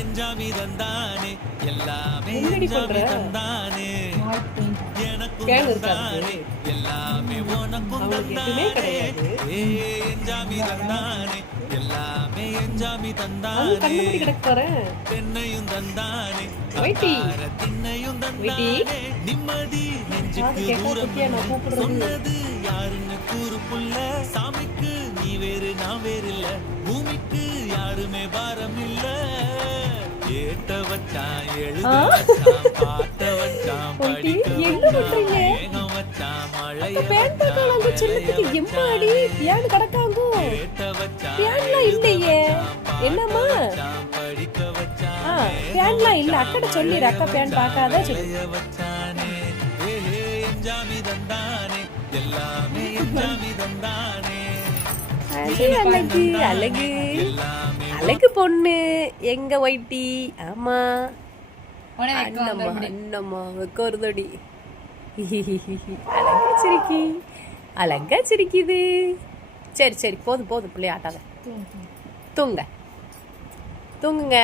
எஞ்சாமி தந்தானே எல்லாமே என்னடி எஞ்சாமி பண்ற? தந்தானே எனக்கும் கேளு தந்தானே இருக்காது. எல்லாமே உனக்கும் அவனுக்கு எதுவுமே தந்தானே கிடையாது. ஏ எஞ்சாமி தந்தானே எல்லாமே எஞ்சாமி அது தந்தானே கண்ணு மூடி கிடக்க போறேன். தென்னையும் தந்தானே வைட்டி. திண்ணையும் வைட்டி. தந்தானே நிம்மதி காது நெஞ்சுக்கு கேட்க தூரம் பத்தியா நான் கூப்பிடுறது? சொன்னது யாருன்னு கூறு புள்ள சாமிக்கு நீ வேறு நான் வேறு இல்ல பூமிக்கு யாருமே பாரம் இல்ல ஏட்ட வச்சான் எழுத வச்சான் பாட்ட வச்சான் வைட்டி, படிக்க என்ன வச்சான் பண்றீங்க? மேகம் வச்சான் மழைய பேன் பார்க்கலாங்க செல்லத்துக்கு எம்மாடி பியான் கிடக்காங்கோ. பியான்லாம் இல்லையே. என்னம்மா? படிக்க வச்சான் பியான்லாம் இல்ல. அக்கட சொல்லிடு, அக்கா பியான் பார்க்காத சொல்லு. வச்சானே ஏஹே எஞ்சாமி தந்தானே எல்லாமே எஞ்சாமி தந்தானே அழகு அழகு அழகு பொண்ணு எங்க வைட்டி. ஆமா அண்ணம்மா அண்ணம்மா வைக்க ஒரு தொடி. அழகா சிரிக்கி, அழகா சிரிக்குது. சரி சரி போதும் போதும் பிள்ளை ஆட்டாத. தூங்க தூங்குங்க.